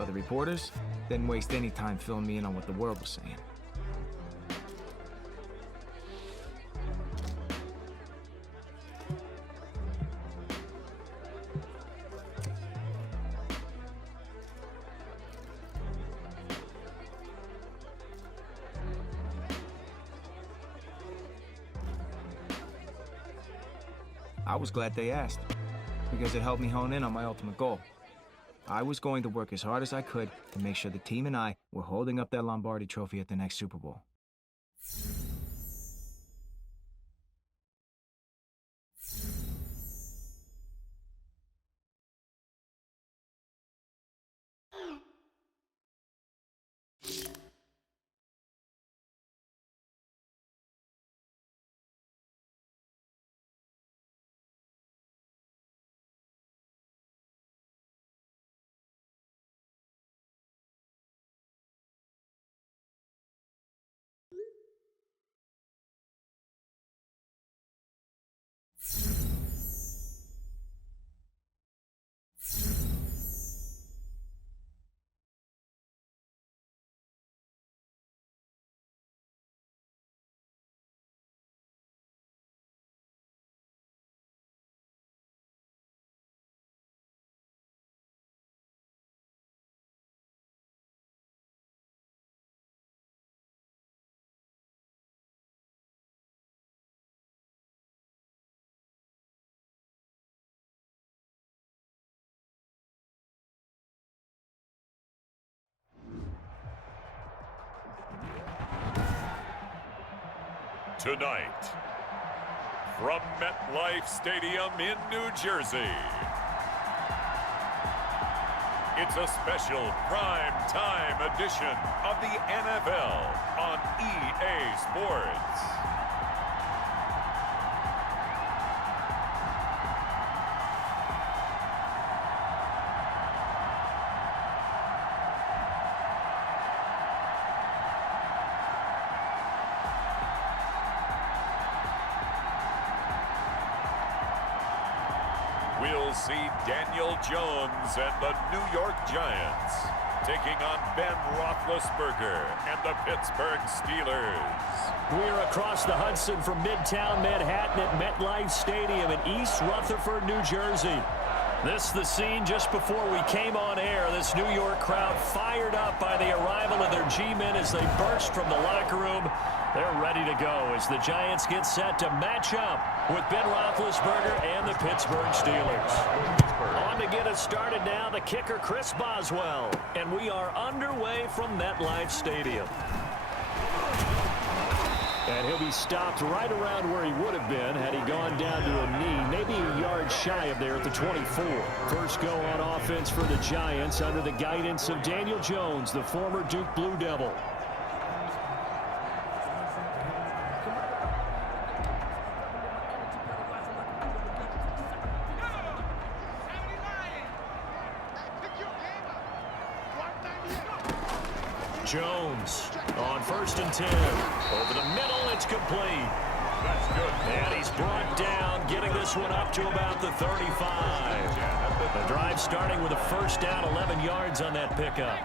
But the reporters didn't waste any time filling me in on what the world was saying. I was glad they asked, because it helped me hone in on my ultimate goal. I was going to work as hard as I could to make sure the team and I were holding up that Lombardi trophy at the next Super Bowl. Tonight, from MetLife Stadium in New Jersey, it's a special prime-time edition of the NFL on EA Sports. We'll see Daniel Jones and the New York Giants taking on Ben Roethlisberger and the Pittsburgh Steelers. We're across the Hudson from Midtown Manhattan at MetLife Stadium in East Rutherford, New Jersey. This is the scene just before we came on air. This New York crowd fired up by the arrival of their G-men as they burst from the locker room. They're ready to go as the Giants get set to match up with Ben Roethlisberger and the Pittsburgh Steelers. On to get us started now, the kicker Chris Boswell. And we are underway from MetLife Stadium. And he'll be stopped right around where he would have been had he gone down to a knee, maybe a yard shy of there at the 24. First go on offense for the Giants under the guidance of Daniel Jones, the former Duke Blue Devil. Jones on 1st and 10. Over the middle, it's complete. That's good. And he's brought down, getting this one up to about the 35. The drive starting with a first down, 11 yards on that pickup.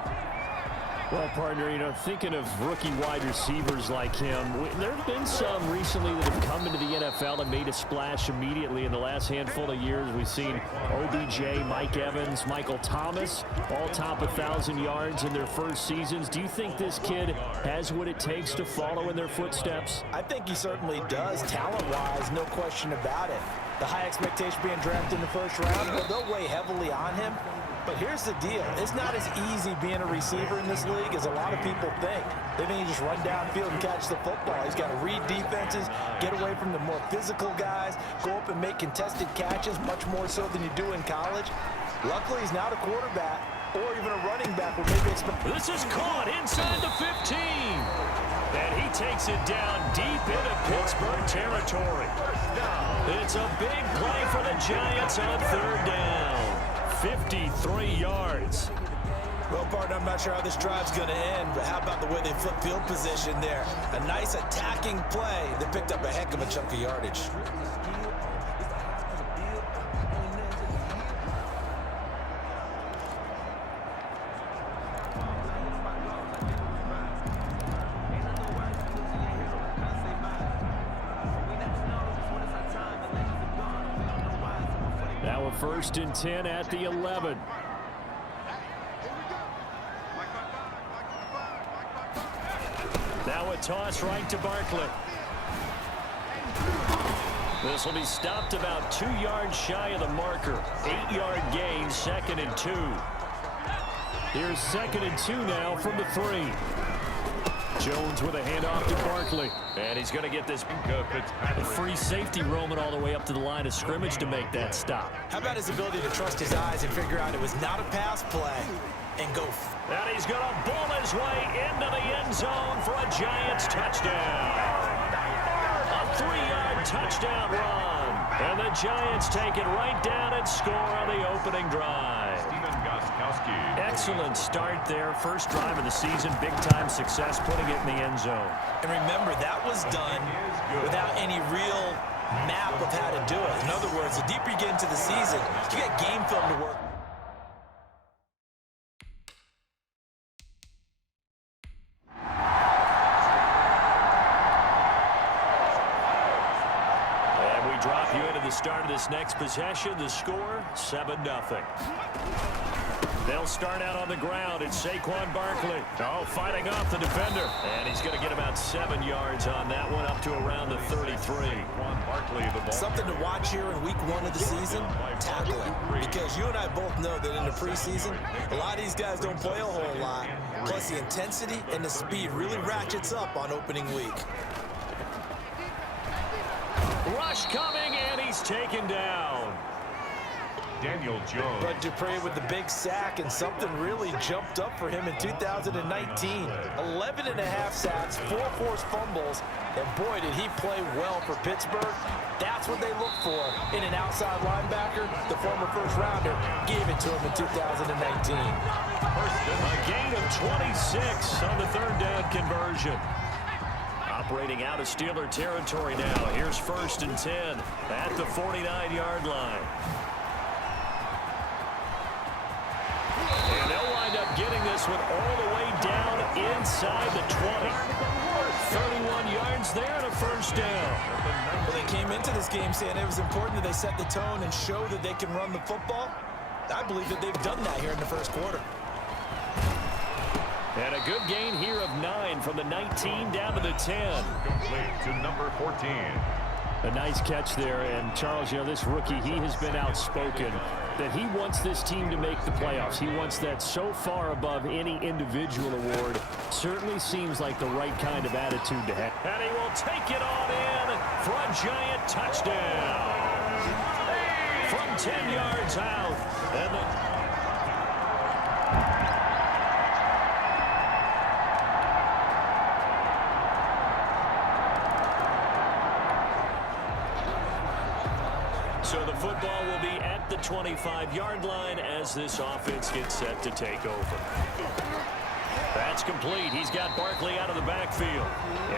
Well, partner, you know, thinking of rookie wide receivers like him, there have been some recently that have come into the NFL and made a splash immediately in the last handful of years. We've seen OBJ, Mike Evans, Michael Thomas, all top 1,000 yards in their first seasons. Do you think this kid has what it takes to follow in their footsteps? I think he certainly does, talent-wise, no question about it. The high expectation being drafted in the first round, well, they'll weigh heavily on him. But here's the deal. It's not as easy being a receiver in this league as a lot of people think. They think you just run downfield and catch the football. He's got to read defenses, get away from the more physical guys, go up and make contested catches, much more so than you do in college. Luckily, he's not a quarterback or even a running back. This is caught inside the 15. And he takes it down deep into Pittsburgh territory. It's a big play for the Giants on 3rd down. 53 yards. Well, partner, I'm not sure how this drive's going to end, but how about the way they flip field position there? A nice attacking play that picked up a heck of a chunk of yardage. first and 10 at the 11. Now a toss right to Barkley. This will be stopped about 2 yards shy of the marker. 8-yard gain, 2nd and 2. Here's 2nd and 2 now from the 3. Jones with a handoff to Barkley. And he's going to get this free safety roaming all the way up to the line of scrimmage to make that stop. How about his ability to trust his eyes and figure out it was not a pass play and go. And he's going to ball his way into the end zone for a Giants touchdown. A 3-yard touchdown run. And the Giants take it right down and score on the opening drive. Excellent start there. First drive of the season. Big-time success putting it in the end zone. And remember, that was done without any real map of how to do it. In other words, the deeper you get into the season, you got game film to work. And we drop you into the start of this next possession. The score, 7-0. They'll start out on the ground. It's Saquon Barkley. Oh, fighting off the defender. And he's going to get about 7 yards on that one, up to around the 33. Something to watch here in week 1 of the season, tackling. Because you and I both know that in the preseason, a lot of these guys don't play a whole lot. Plus, the intensity and the speed really ratchets up on opening week. Rush coming, and he's taken down. Daniel Jones. But Dupree with the big sack, and something really jumped up for him in 2019. 11.5 sacks, 4 forced fumbles, and boy, did he play well for Pittsburgh. That's what they look for in an outside linebacker. The former first-rounder gave it to him in 2019. A gain of 26 on the 3rd down conversion. Operating out of Steeler territory now. Here's 1st and 10 at the 49-yard line. And they'll wind up getting this one all the way down inside the 20. 31 yards there and a 1st down. Well, they came into this game saying it was important that they set the tone and show that they can run the football. I believe that they've done that here in the 1st quarter. And a good gain here of 9 from the 19 down to the 10. Complete to number 14. A nice catch there. And, Charles, you know, this rookie, he has been outspoken that he wants this team to make the playoffs. He wants that so far above any individual award. Certainly seems like the right kind of attitude to have. And he will take it on in for a Giant touchdown. From 10 yards out. And so the football will be at the 25-yard line as this offense gets set to take over. That's complete. He's got Barkley out of the backfield.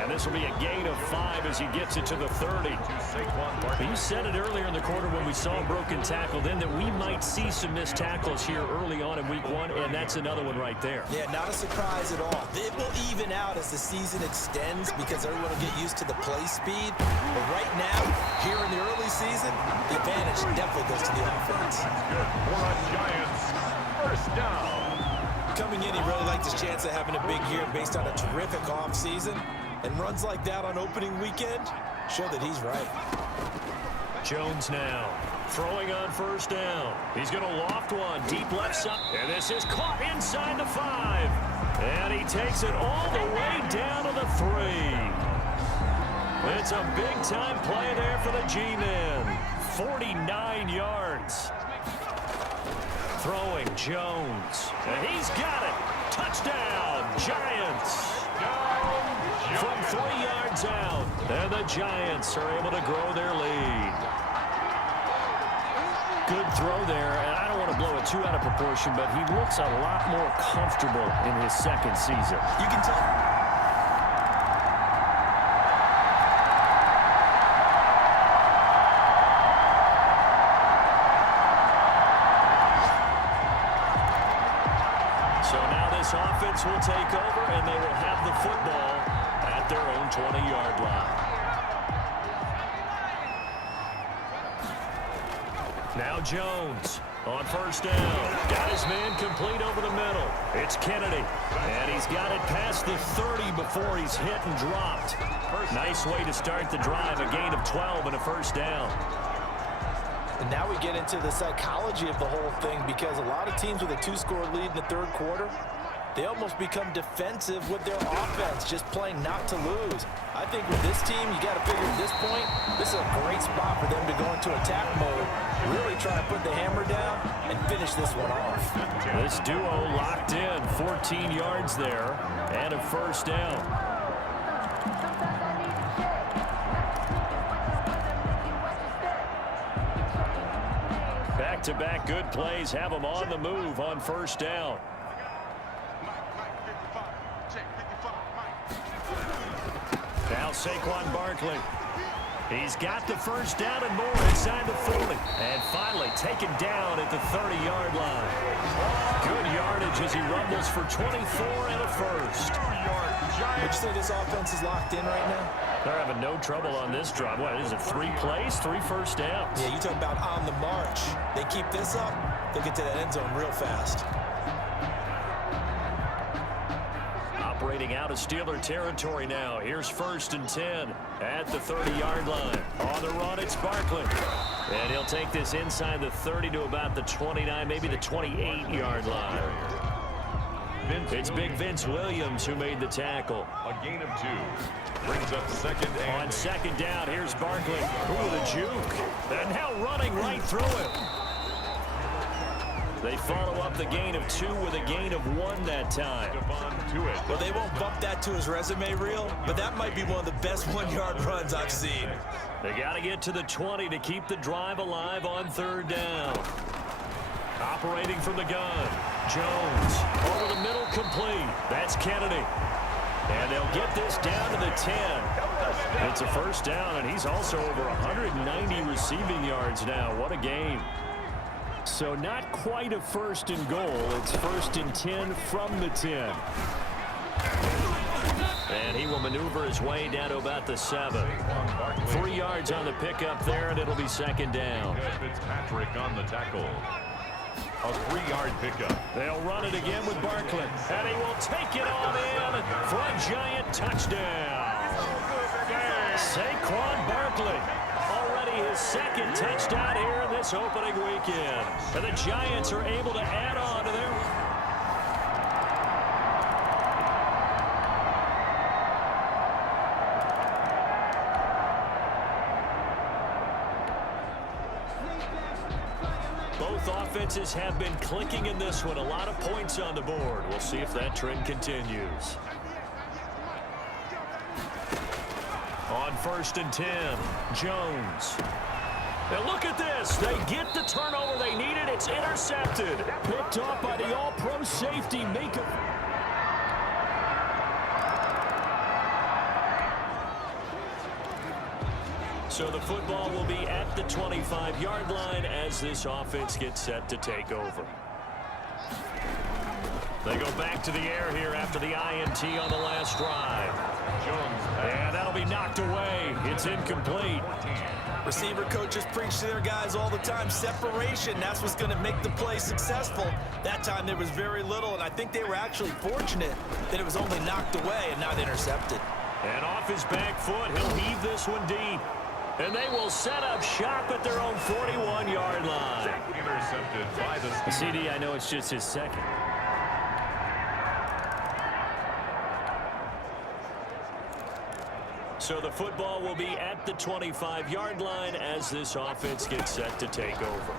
And this will be a gain of 5 as he gets it to the 30. You said it earlier in the quarter when we saw a broken tackle then that we might see some missed tackles here early on in week 1, and that's another one right there. Yeah, not a surprise at all. It will even out as the season extends because everyone will get used to the play speed. But right now, here in the early season, the advantage definitely goes to the offense. Good for a Giants. 1st down. Coming in, he really liked his chance of having a big year based on a terrific offseason. And runs like that on opening weekend show that he's right. Jones now throwing on 1st down. He's going to loft one deep left side. And this is caught inside the 5. And he takes it all the way down to the 3. It's a big-time play there for the G-men. 49 yards. Throwing Jones. And he's got it. Touchdown, Giants. From 3 yards out. And the Giants are able to grow their lead. Good throw there. And I don't want to blow it too out of proportion, but he looks a lot more comfortable in his 2nd season. You can tell. Offense will take over, and they will have the football at their own 20-yard line. Now Jones on first down. Got his man complete over the middle. It's Kennedy. And he's got it past the 30 before he's hit and dropped. Nice way to start the drive. A gain of 12 and a first down. And now we get into the psychology of the whole thing, because a lot of teams with a 2-score lead in the third quarter, they almost become defensive with their offense, just playing not to lose. I think with this team, you got to figure at this point, this is a great spot for them to go into attack mode, really try to put the hammer down and finish this one off. This duo locked in, 14 yards there, and a first down. Back-to-back good plays have them on the move on first down. Now Saquon Barkley. He's got the first down and more inside the 40. And finally taken down at the 30-yard line. Good yardage as he rumbles for 24 and a first. Would you say this offense is locked in right now? They're having no trouble on this drive. What is it, 3 plays, 3 first downs? Yeah, you talk about on the march. They keep this up, they'll get to that end zone real fast. Operating out of Steeler territory now. Here's 1st and 10 at the 30-yard line. On the run, it's Barkley. And he'll take this inside the 30 to about the 29, maybe the 28-yard line. It's big Vince Williams who made the tackle. A gain of 2. Brings up second and On second down, here's Barkley. Ooh, the juke. And now running right through it. They follow up the gain of 2 with a gain of 1 that time. Well, they won't bump that to his resume reel, but that might be one of the best 1-yard runs I've seen. They got to get to the 20 to keep the drive alive on 3rd down. Operating from the gun. Jones over the middle, complete. That's Kennedy. And they'll get this down to the 10. It's a first down, and he's also over 190 receiving yards now. What a game. So not quite a 1st and goal. It's 1st and 10 from the 10. And he will maneuver his way down to about the 7. 3 yards on the pickup there, and it'll be 2nd down. Fitzpatrick on the tackle. A 3-yard pickup. They'll run it again with Barkley. And he will take it on in for a giant touchdown. Saquon Barkley. Already his 2nd touchdown here in this opening weekend. And the Giants are able to add on to their... Both offenses have been clicking in this one. A lot of points on the board. We'll see if that trend continues. On 1st and 10, Jones. Now look at this. They get the turnover they needed. It's intercepted. Picked off by the all-pro safety, Mika. So the football will be at the 25-yard line as this offense gets set to take over. They go back to the air here after the INT on the last drive. Jones, and that'll be knocked away. It's incomplete. Receiver coaches preach to their guys all the time. Separation, that's what's going to make the play successful. That time there was very little, and I think they were actually fortunate that it was only knocked away and not intercepted. And off his back foot, he'll heave this one deep. And they will set up shop at their own 41-yard line. Intercepted by the CD, I know it's just his 2nd. So the football will be at the 25-yard line as this offense gets set to take over.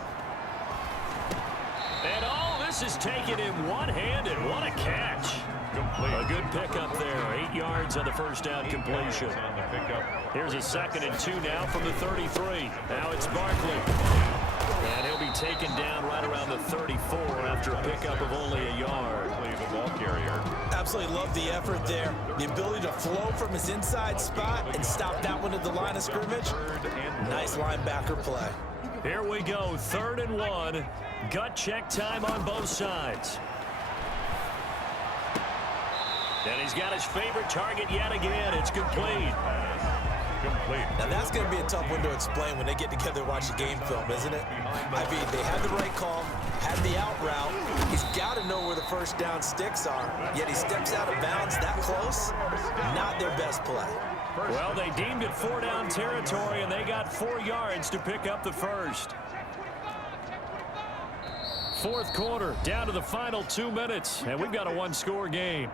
And oh, this is taken in one-handed. What a catch. complete. A good pickup there. 8 yards on the first down completion. On the pickup. Here's a 2nd and 2 now from the 33. Now it's Barkley. And he'll be taken down right around the 34 after a pickup of only a yard. The ball carrier. Absolutely love the effort there. The ability to flow from his inside spot and stop that one at the line of scrimmage. Nice linebacker play. Here we go, 3rd and 1. Gut check time on both sides. And he's got his favorite target yet again. It's complete. Complete. Now that's going to be a tough one to explain when they get together and watch the game film, isn't it? I mean, they had the right call, had the out route. He's got to know where the first down sticks are, yet he steps out of bounds that close. Not their best play. Well, they deemed it 4-down territory, and they got 4 yards to pick up the first. Fourth quarter, down to the final 2 minutes, and we've got a one-score game.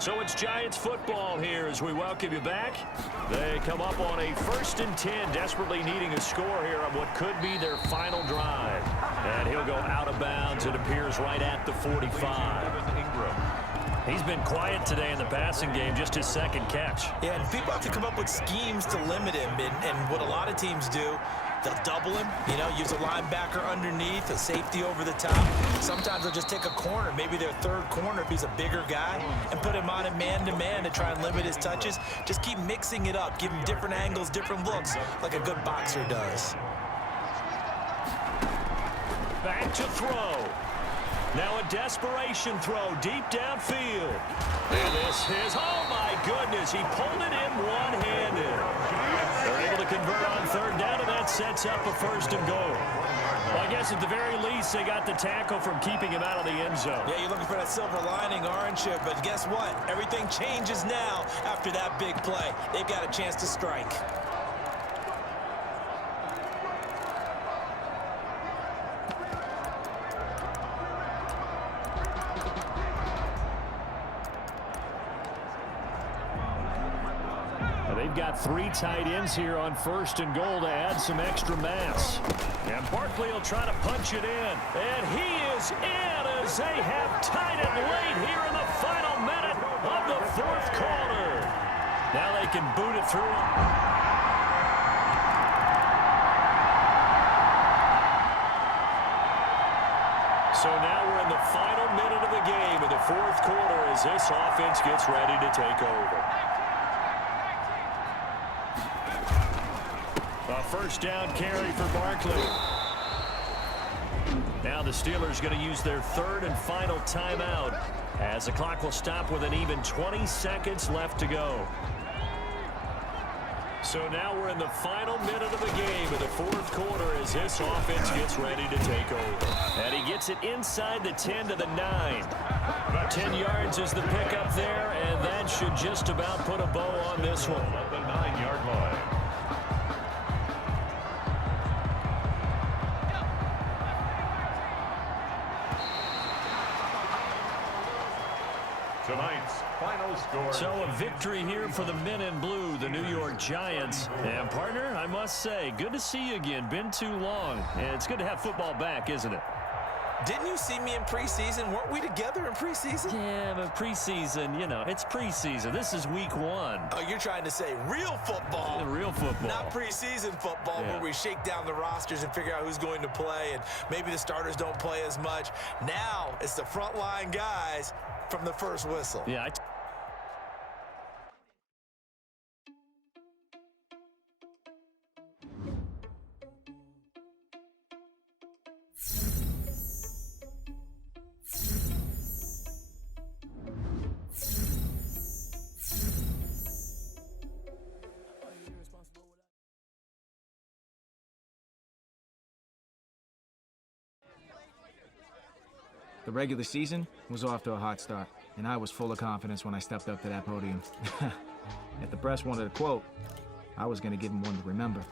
So it's Giants football here as we welcome you back. They come up on a 1st and 10, desperately needing a score here on what could be their final drive. And he'll go out of bounds. It appears right at the 45. He's been quiet today in the passing game, just his 2nd catch. Yeah, and people have to come up with schemes to limit him. And what a lot of teams do, they'll double him, use a linebacker underneath, a safety over the top. Sometimes they'll just take a corner, maybe their 3rd corner if he's a bigger guy, and put him on a man-to-man to try and limit his touches. Just keep mixing it up, give him different angles, different looks, like a good boxer does. Back to throw. Now a desperation throw deep downfield. And this is, oh my goodness, he pulled it in one-handed. They're able to convert on 3rd down, and that sets up a 1st and goal. Well, I guess at the very least, they got the tackle from keeping him out of the end zone. Yeah, you're looking for that silver lining, aren't you? But guess what? Everything changes now after that big play. They've got a chance to strike. They've got 3 tight ends here on 1st and goal to add some extra mass. And Barkley will try to punch it in. And he is in as they have tied it late here in the final minute of the 4th quarter. Now they can boot it through. So now we're in the final minute of the game in the 4th quarter as this offense gets ready to take over. A 1st down carry for Barkley. Now the Steelers going to use their 3rd and final timeout as the clock will stop with an even 20 seconds left to go. So now we're in the final minute of the game in the 4th quarter as this offense gets ready to take over. And he gets it inside the 10 to the 9. 10 yards is the pickup there, and that should just about put a bow on this one. At the 9-yard line. Tonight's final score. So a victory here for the men in blue, the New York Giants. And partner, I must say, good to see you again. Been too long. And it's good to have football back, isn't it? Didn't you see me in preseason? Weren't we together in preseason? Yeah, but preseason, it's preseason. This is week 1. Oh, you're trying to say real football. Yeah, real football. Not preseason football where we shake down the rosters and figure out who's going to play, and maybe the starters don't play as much. Now it's the frontline guys from the first whistle. Yeah, The regular season was off to a hot start, and I was full of confidence when I stepped up to that podium. If the press wanted a quote, I was going to give them one to remember.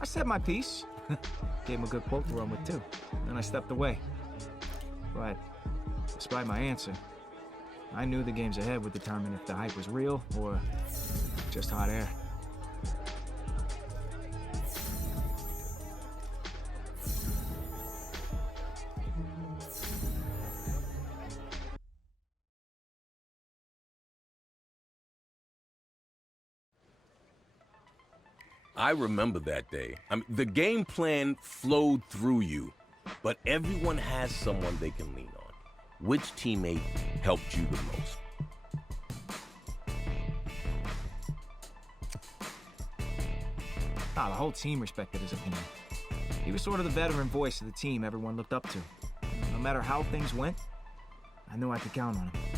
I said my piece. Gave him a good quote to run with, too. Then I stepped away. But, despite my answer, I knew the games ahead would determine if the hype was real or just hot air. I remember that day. I mean, the game plan flowed through you, but everyone has someone they can lean on. Which teammate helped you the most? The whole team respected his opinion. He was sort of the veteran voice of the team everyone looked up to. No matter how things went, I knew I could count on him.